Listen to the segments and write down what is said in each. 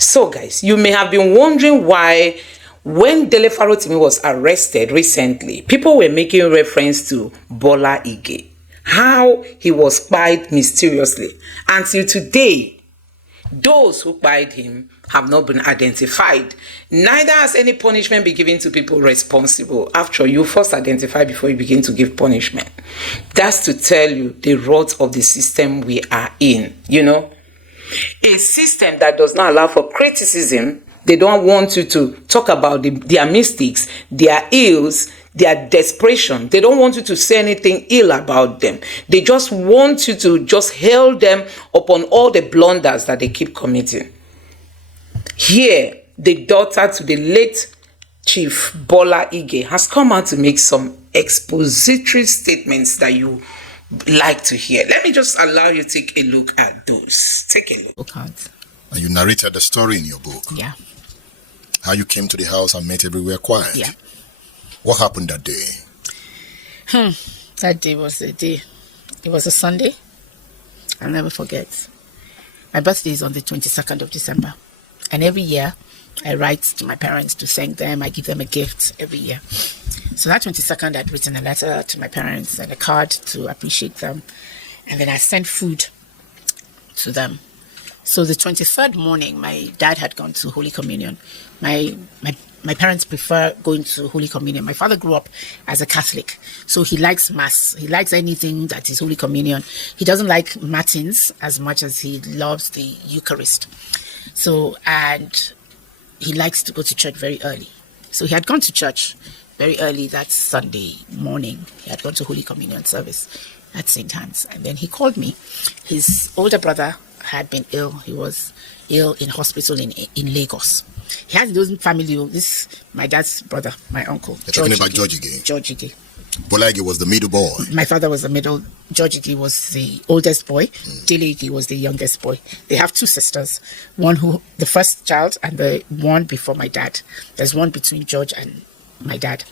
So guys, you may have been wondering why when Dele Farotimi was arrested recently, people were making reference to Bola Ige, how he was spied mysteriously. Until today, those who spied him have not been identified. Neither has any punishment been given to people responsible. After all, you first identify before you begin to give punishment. That's to tell you the rot of the system we are in, A system that does not allow for criticism. They don't want you to talk about their mistakes, their ills, their desperation. They don't want you to say anything ill about them. They just want you to just hail them upon all the blunders that they keep committing. Here, the daughter to the late Chief Bola Ige has come out to make some expository statements that you like to hear. Let me just allow you to take a look at those. Take a look. And you narrated the story in your book. Yeah. How you came to the house and made everywhere quiet. Yeah. What happened that day? That day was the day. It was a Sunday. I'll never forget. My birthday is on the 22nd of December. And every year, I write to my parents to thank them. I give them a gift every year. So that 22nd, I'd written a letter to my parents and a card to appreciate them. And then I sent food to them. So the 23rd morning, my dad had gone to Holy Communion. My parents prefer going to Holy Communion. My father grew up as a Catholic, so he likes Mass. He likes anything that is Holy Communion. He doesn't like Matins as much as he loves the Eucharist. So, and he likes to go to church very early. So he had gone to church very early that Sunday morning. He had gone to Holy Communion service at St. Anne's. And then he called me. His older brother had been ill. He was ill in hospital in Lagos. He has his own family. This my dad's brother, my uncle. You're talking about George Ige. George Ige. Bola Ige was the middle boy. My father was the middle. George Ige was the oldest boy. Dele Ige was the youngest boy. They have two sisters. One who, the first child, and the one before my dad. There's one between George and my dad.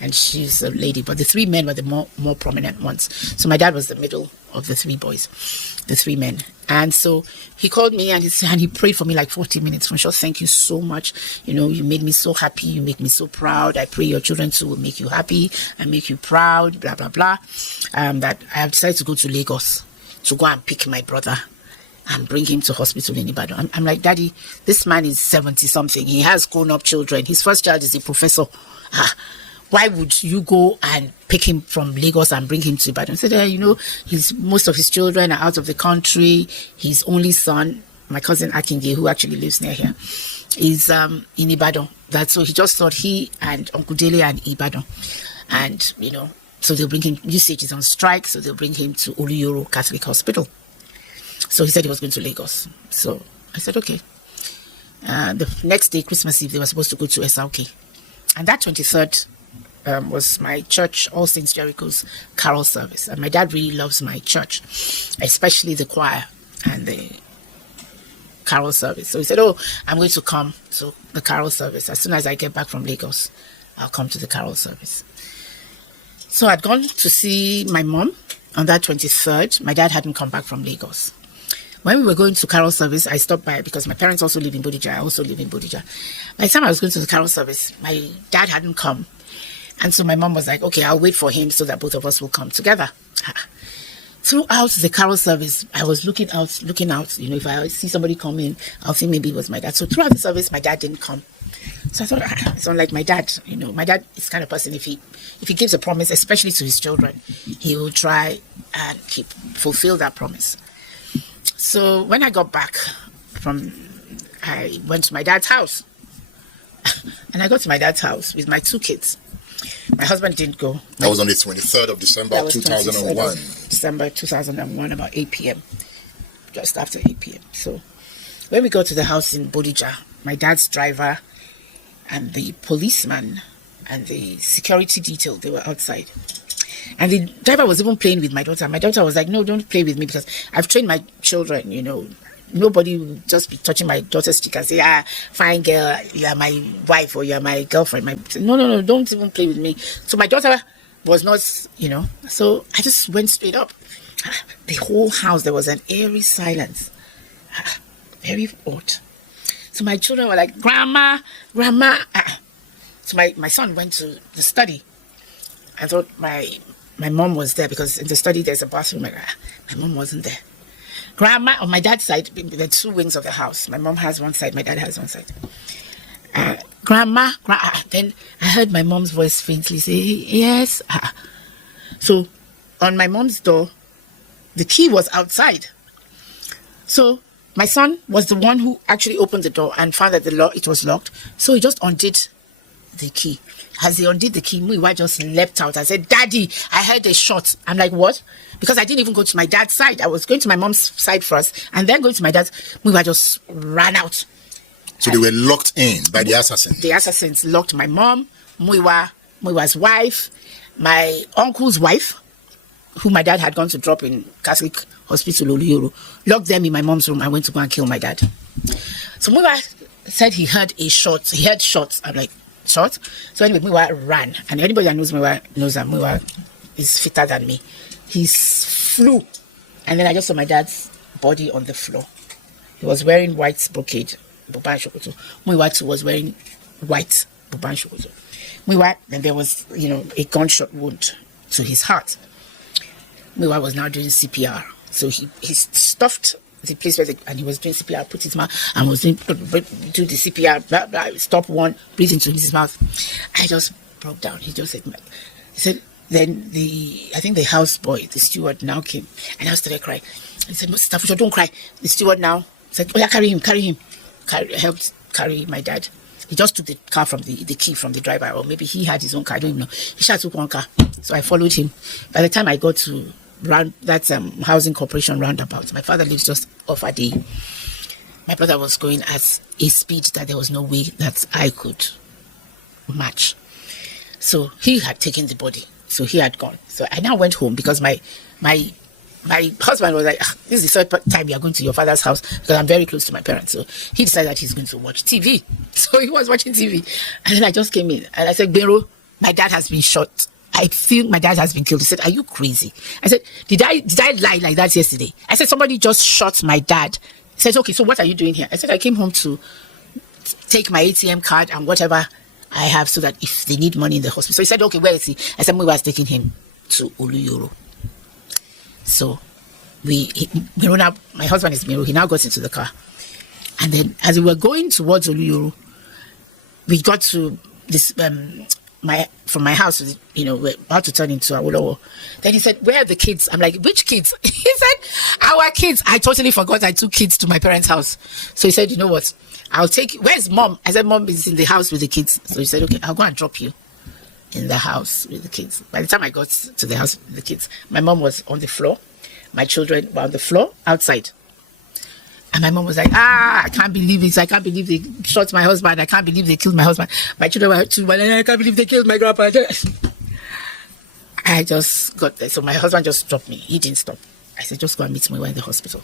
And she's a lady. But the three men were the more prominent ones. So my dad was the middle of the three boys, the three men. And so he called me and he prayed for me like 40 minutes. From sure, thank you so much. You made me so happy. You make me so proud. I pray your children too will make you happy and make you proud, blah, blah, blah. That I have decided to go to Lagos to go and pick my brother and bring him to hospital in Ibadan. I'm like, Daddy, this man is 70 something. He has grown-up children. His first child is a professor. Why would you go and pick him from Lagos and bring him to Ibadan? I said, most of his children are out of the country. His only son, my cousin Akinge, who actually lives near here, is in Ibadan. So he just thought he and Uncle Dele are in Ibadan. And, so they'll bring him, UCH is on strike, so they'll bring him to Oluyoro Catholic Hospital. So he said he was going to Lagos. So I said, okay. The next day, Christmas Eve, they were supposed to go to SRK. And that 23rd, was my church, All Saints Jericho's carol service. And my dad really loves my church, especially the choir and the carol service. So he said, I'm going to come to the carol service. As soon as I get back from Lagos, I'll come to the carol service. So I'd gone to see my mom on that 23rd. My dad hadn't come back from Lagos. When we were going to carol service, I stopped by because my parents also live in Bodija. I also live in Bodija. By the time I was going to the carol service, my dad hadn't come. And so my mom was like, okay, I'll wait for him so that both of us will come together. Throughout the carol service, I was looking out. If I see somebody come in, I'll think maybe it was my dad. So throughout the service, my dad didn't come. So I thought, it's unlike my dad. My dad is the kind of person, if he gives a promise, especially to his children, he will try and fulfill that promise. So when I got back I went to my dad's house. And I got to my dad's house with my two kids. My husband didn't go. That was on the 23rd of December 2001. December 2001, about 8 p.m. Just after 8 p.m. So when we got to the house in Bodija, my dad's driver and the policeman and the security detail, they were outside. And the driver was even playing with my daughter. My daughter was like, no, don't play with me because I've trained my children, Nobody will just be touching my daughter's cheek and say, fine girl, you are my wife or you are my girlfriend. No, don't even play with me. So my daughter was not, so I just went straight up. The whole house, there was an eerie silence. Very odd. So my children were like, Grandma, Grandma. So my son went to the study. I thought my mom was there because in the study there's a bathroom. My mom wasn't there. Grandma, on my dad's side, there are two wings of the house. My mom has one side, my dad has one side. Grandma. Then I heard my mom's voice faintly say, yes. So on my mom's door, the key was outside. So my son was the one who actually opened the door and found that it was locked. So he just undid the key. As he undid the key, Muiwa just leapt out. I said, Daddy, I heard a shot. I'm like, what? Because I didn't even go to my dad's side. I was going to my mom's side first and then going to my dad's. Muiwa just ran out. So they were locked in by the assassins. The assassins locked my mom, Muiwa's wife, my uncle's wife, who my dad had gone to drop in Catholic Hospital Oluyoro, locked them in my mom's room and went to go and kill my dad. So Muiwa said he heard a shot. He heard shots. I'm like, shot? So anyway, Muiwa ran. And anybody that knows Muiwa knows that Muiwa is fitter than me. He flew. And then I just saw my dad's body on the floor. He was wearing white brocade, Buban Shokoto. Muiwa too was wearing white Buban Shokoto. Muiwa, then there was, a gunshot wound to his heart. Muiwa was now doing CPR. So he stuffed the place and he was doing CPR, put his mouth and was doing do the CPR, blah, blah, stop one, breathe into his mouth. I just broke down. He said, then I think the houseboy, the steward now came and I started crying. He said, Sister, don't cry. The steward now said, oh yeah, carry him. Helped carry my dad. He just took the car from the key from the driver, or maybe he had his own car, I don't even know. He just took one car. So I followed him. By the time I got to housing corporation roundabout, my father lives just off a day. My brother was going at a speed that there was no way that I could match. So he had taken the body. So he had gone. So I now went home because my husband was like, this is the third time you are going to your father's house because I'm very close to my parents. So he decided that he's going to watch TV. So he was watching TV. And then I just came in and I said, Bero, my dad has been shot. I feel my dad has been killed. He said, are you crazy? I said, did I lie like that yesterday? I said, somebody just shot my dad. He says, okay, so what are you doing here? I said, I came home to take my ATM card and whatever I have so that if they need money in the hospital. So he said, okay, where is he? I said, we was taking him to Oluyoro. So my husband is Miro. He now got into the car. And then as we were going towards Oluyoro, we got to this, from my house, we're about to turn into Awolowo. Then he said, where are the kids? I'm like, which kids? He said, our kids. I totally forgot I took kids to my parents' house. So he said, you know what? I'll take you. Where's mom? I said, mom is in the house with the kids. So he said, okay, I'll go and drop you in the house with the kids. By the time I got to the house with the kids, my mom was on the floor. My children were on the floor outside. And my mom was like, I can't believe it. I can't believe they shot my husband. I can't believe they killed my husband. My children were too, but I can't believe they killed my grandpa. I just got there. So my husband just dropped me. He didn't stop. I said, just go and meet me in the hospital.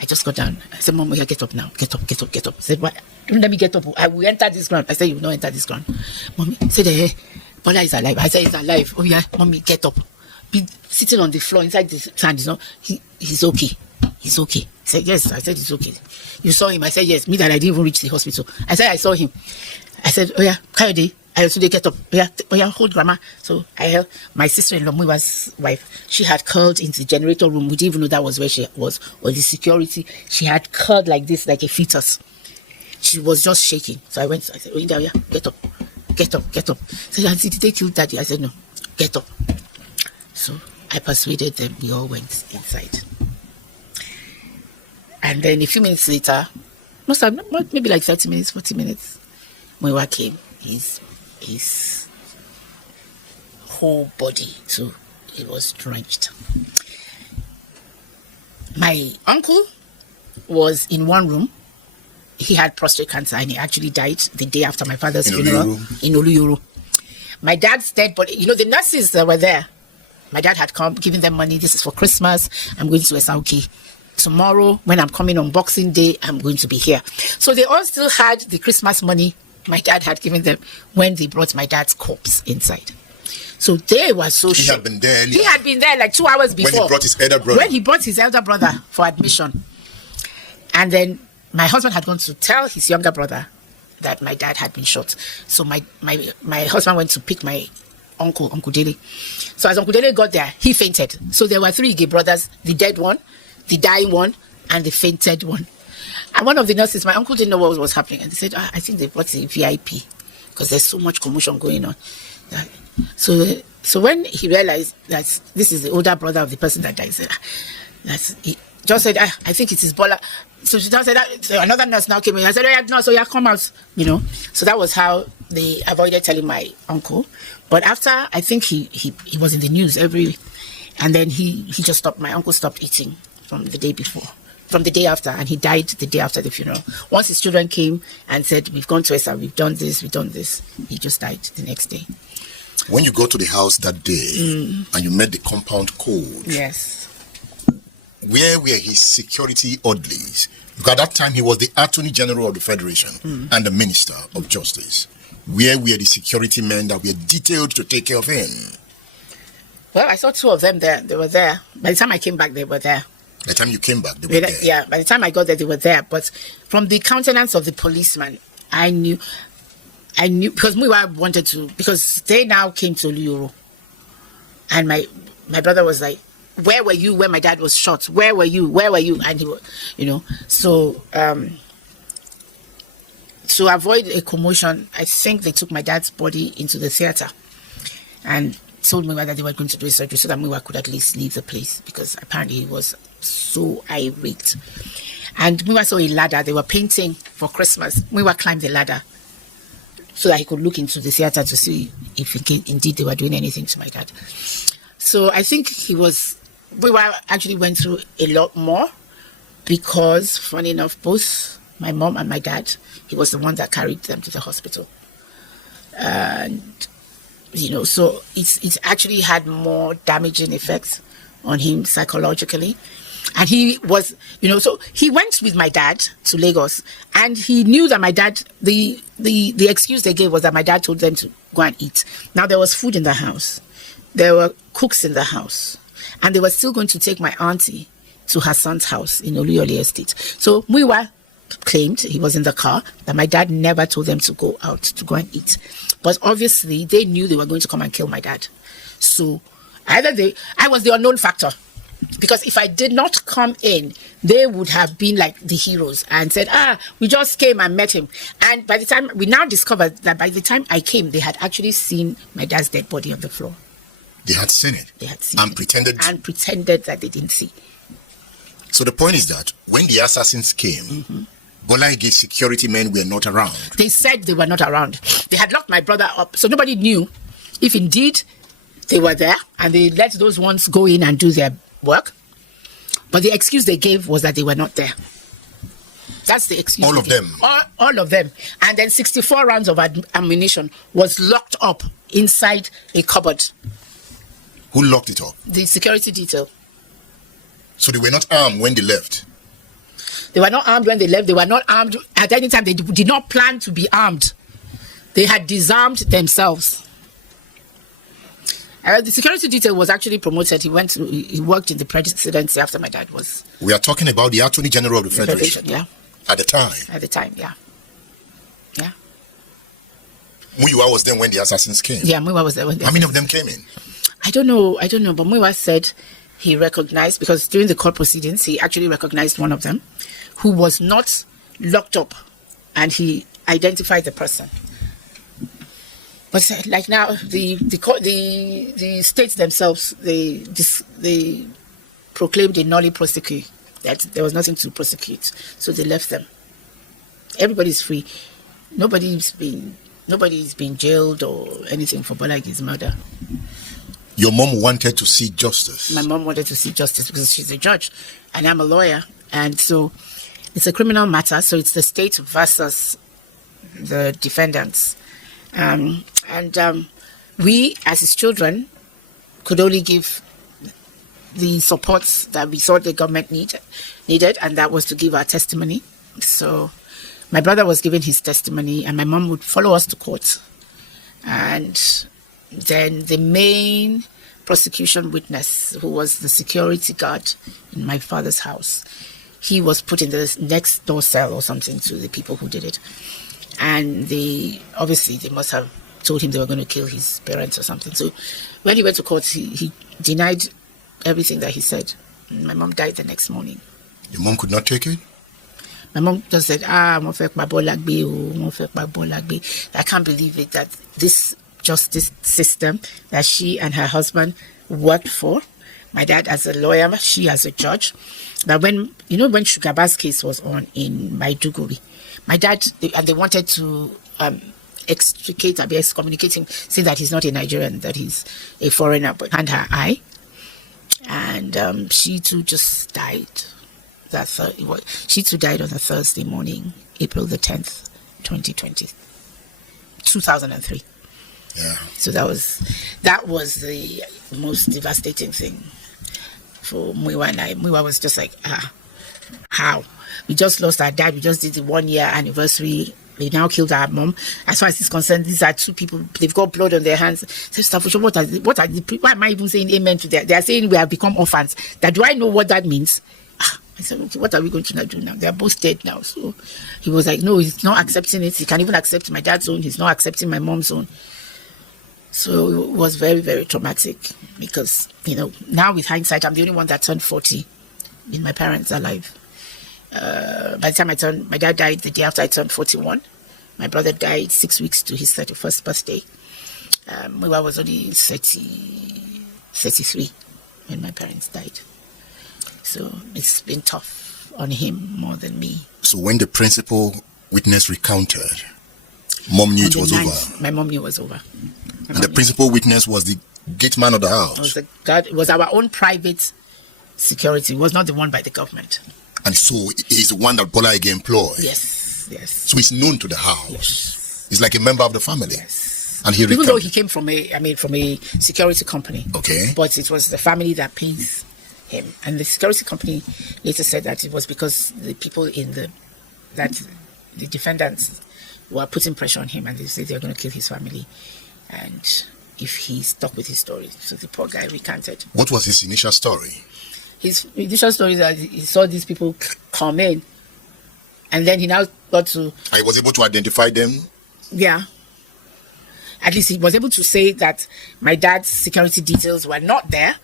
I just got down. I said, Mom, we get up now. Get up. I said, what? Don't let me get up. I will enter this ground. I said, you will not enter this ground. Mommy said, hey, Bola is alive. I said, he's alive. Oh yeah, Mommy, get up. Be sitting on the floor inside the sand. He's okay. He's okay. He said, yes. I said, he's okay. You saw him? I said, yes. Me that I didn't even reach the hospital. I said, I saw him. I said, oh yeah, Kayode. I also did get up. Oh yeah, hold grandma. So I held my sister-in-law, Muiwa's wife. She had curled into the generator room. We didn't even know that was where she was, or the security. She had curled like this, like a fetus. She was just shaking. So I went. I said, oh yeah, get up. So Auntie, did they kill Daddy? I said, no, get up. So I persuaded them. We all went inside. And then a few minutes later, maybe like 30 minutes, 40 minutes, Muiwa came. His whole body, so it was drenched. My uncle was in one room. He had prostate cancer and he actually died the day after my father's funeral in Oluyoro. My dad's dead, but the nurses that were there, my dad had come, giving them money. This is for Christmas. I'm going to SRK. Tomorrow, when I'm coming on Boxing Day, I'm going to be here. So they all still had the Christmas money my dad had given them when they brought my dad's corpse inside. So they were so shocked. He had been there earlier. He had been there like 2 hours before. When he brought his elder brother. When he brought his elder brother for admission. And then my husband had gone to tell his younger brother that my dad had been shot. So my husband went to pick my Uncle Dele. So as Uncle Dele got there, he fainted. So there were 3 Ige brothers, the dead one, the dying one, and the fainted one. And one of the nurses, my uncle didn't know what was happening. And they said, I think they brought a VIP because there's so much commotion going on. So when he realized that this is the older brother of the person that died, he just said, I think it is Bola. So she just said that. So another nurse now came in. I said, oh yeah, no, so yeah, come out, So that was how they avoided telling my uncle. But after, I think he was in the news and then he just stopped. My uncle stopped eating from the day after, and he died the day after the funeral. Once his children came and said, we've gone to ESA, we've done this, he just died the next day. When you go to the house that day and you met the compound code, yes, where were his security orderlies? Because at that time he was the Attorney General of the Federation and the Minister of Justice. Where were the security men that were detailed to take care of him? Well, I saw 2 of them there. They were there. By the time I came back, they were there. By the time you came back, they were there? Yeah, by the time I got there, they were there. But from the countenance of the policeman, I knew because Muiwa wanted to, because they now came to Oluyoro. And my brother was like, where were you when my dad was shot? Where were you? And he was, so to avoid a commotion, I think they took my dad's body into the theater and told Muiwa that they were going to do a surgery so that Muiwa could at least leave the place, because apparently he was so irate. And Muiwa saw a ladder. They were painting for Christmas. Muiwa climbed the ladder so that he could look into the theater to see if indeed they were doing anything to my dad. So I think Muiwa actually went through a lot more, because funny enough, both my mom and my dad, he was the one that carried them to the hospital. And so it's actually had more damaging effects on him psychologically. And he was, so he went with my dad to Lagos, and he knew that my dad, the excuse they gave was that my dad told them to go and eat. Now there was food in the house. There were cooks in the house, and they were still going to take my auntie to her son's house in Oluyole Estate. So Muiwa claimed, he was in the car, that my dad never told them to go out to go and eat. But obviously they knew they were going to come and kill my dad. So I was the unknown factor, because if I did not come in, they would have been like the heroes and said, we just came and met him. And by the time, we now discovered that by the time I came, they had actually seen my dad's dead body on the floor. They had seen it? They had seen and it. And pretended that they didn't see. So the point is that when the assassins came, Bola Ige's security men were not around. They said they were not around. They had locked my brother up, so nobody knew if indeed they were there, and they let those ones go in and do their work. But the excuse they gave was that they were not there. That's the excuse. All of them? All of them. And then 64 rounds of ammunition was locked up inside a cupboard. Who locked it up? The security detail. So they were not armed when they left? They were not armed when they left. They were not armed at any time. They did not plan to be armed. They had disarmed themselves. The security detail was actually promoted. He worked in the presidency after my dad was. We are talking about the Attorney General of the Federation. Yeah. At the time. At the time, yeah. Yeah. Muiwa was there when the assassins came. Yeah, Muiwa was there when. How many of them came in? I don't know. But Muiwa said he recognized, because during the court proceedings, he actually recognized one of them, who was not locked up, and he identified the person. But like now, the states themselves, they proclaimed a nolli prosecute, that there was nothing to prosecute, so they left them. Everybody's free. Nobody's been jailed or anything for Bola Ige's murder. Your mom wanted to see justice. My mom wanted to see justice because she's a judge, and I'm a lawyer, and so it's a criminal matter. So it's the state versus the defendants. We, as his children, could only give the supports that we thought the government needed, and that was to give our testimony. So my brother was giving his testimony, and my mom would follow us to court. And then the main prosecution witness, who was the security guard in my father's house, he was put in the next door cell or something to the people who did it. And they must have told him they were going to kill his parents or something. So when he went to court, he denied everything that he said. My mom died the next morning. Your mom could not take it? My mom just said, I can't believe it that this justice system that she and her husband worked for, my dad as a lawyer, she as a judge, that when Sugarba's case was on in Maiduguri, my dad, and they wanted to excommunicate him, saying that he's not a Nigerian, that he's a foreigner, but and her eye. And she too just died. She too died on a Thursday morning, April the 10th, 2003. Yeah. So that was the most devastating thing for Muiwa and I. Muiwa was just like, how? We just lost our dad. We just did the 1 year anniversary. They now killed our mom. As far as it's concerned, these are two people. They've got blood on their hands. Why am I even saying amen to that? They are saying we have become orphans. That do I know what that means? I said, okay, what are we going to do now? They are both dead now. So he was like, no, he's not accepting it. He can't even accept my dad's own. He's not accepting my mom's own. So it was very, very traumatic because, now with hindsight, I'm the only one that turned 40 with my parents alive. By the time my dad died the day after I turned 41. My brother died 6 weeks to his 31st birthday. I was only 33 when my parents died. So it's been tough on him more than me. So when the principal witness recounted, mom knew it was over? My mom knew it was over. And the principal witness was the gate man of the house? It was our own private security. It was not the one by the government. And so he's the one that Bola Ige employed? Yes. So he's known to the house? Yes. He's like a member of the family? Yes. And even though he came from a security company. Okay. But it was the family that pays him. And the security company later said that it was because the people the defendants were putting pressure on him, and they said they were going to kill his family. And if he stuck with his story. So the poor guy recanted. What was his initial story? His initial story is that he saw these people come in, and then he now got to... I was able to identify them? Yeah. At least he was able to say that my dad's security details were not there,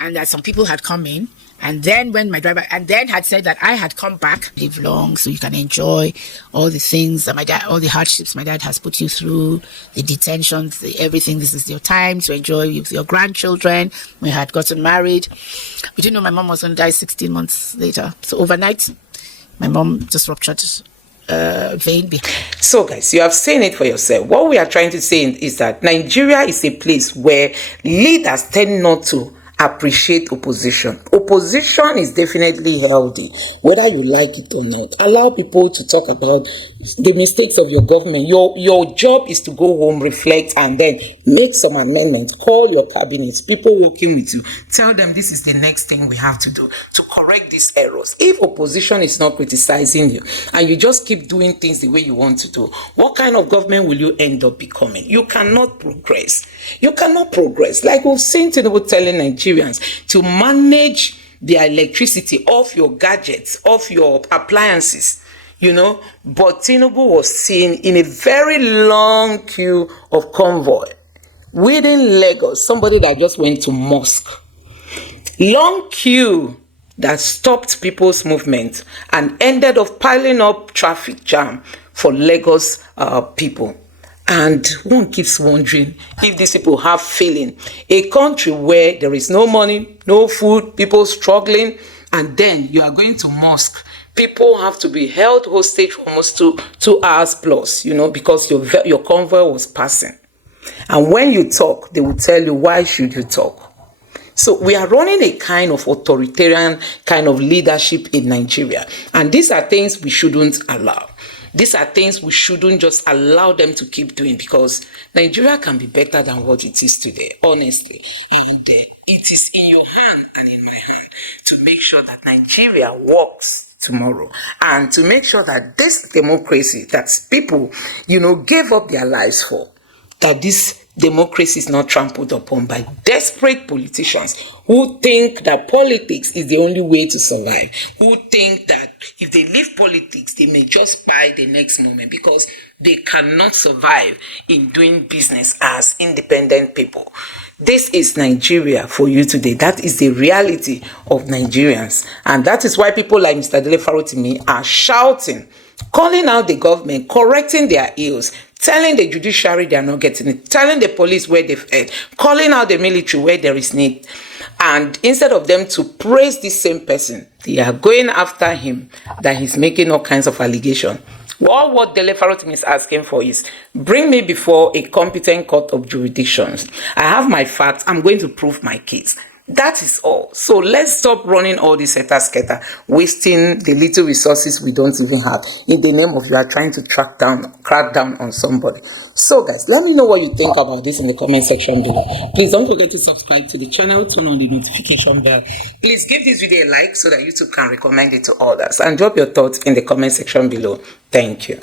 and that some people had come in, and then when my driver... And then had said that I had come back, live long, so you can enjoy all the things that all the hardships my dad has put you through, the detentions, everything. This is your time to enjoy with your grandchildren. We had gotten married. We didn't know my mom was going to die 16 months later. So overnight, my mom just ruptured vein. So guys, you have seen it for yourself. What we are trying to say is that Nigeria is a place where leaders tend not to appreciate opposition. Opposition is definitely healthy, whether you like it or not. Allow people to talk about the mistakes of your government. Your job is to go home, reflect, and then make some amendments. Call your cabinets, people working with you. Tell them this is the next thing we have to do to correct these errors. If opposition is not criticizing you and you just keep doing things the way you want to do, what kind of government will you end up becoming? You cannot progress. You cannot progress. Like we've seen Tinubu telling Nigerians to manage their electricity off your gadgets, off your appliances, but Tinubu was seen in a very long queue of convoy within Lagos, somebody that just went to mosque. Long queue that stopped people's movement and ended up piling up traffic jam for Lagos people. And one keeps wondering if these people have feeling. A country where there is no money, no food, people struggling, and then you are going to mosque. People have to be held hostage for almost two hours plus, because your convoy was passing. And when you talk, they will tell you, why should you talk? So we are running a kind of authoritarian kind of leadership in Nigeria. And these are things we shouldn't allow. These are things we shouldn't just allow them to keep doing, because Nigeria can be better than what it is today, honestly. And it is in your hand and in my hand to make sure that Nigeria works tomorrow, and to make sure that this democracy that people, gave up their lives for, that this democracy is not trampled upon by desperate politicians who think that politics is the only way to survive, who think that if they leave politics, they may just buy the next moment because they cannot survive in doing business as independent people. This is Nigeria for you today. That is the reality of Nigerians. And that is why people like Mr. Dele Farotimi are shouting, calling out the government, correcting their ills, telling the judiciary they are not getting it, telling the police where they've failed, calling out the military where there is need. And instead of them to praise this same person, they are going after him that he's making all kinds of allegations. All what Dele Farotimi is asking for is, bring me before a competent court of jurisdictions. I have my facts. I'm going to prove my case. That is all. So let's stop running all this scatter, wasting the little resources we don't even have in the name of you are trying to crack down on somebody. So guys, let me know what you think about this in the comment section below. Please don't forget to subscribe to the channel, turn on the notification bell. Please give this video a like so that YouTube can recommend it to others, and drop your thoughts in the comment section below. Thank you.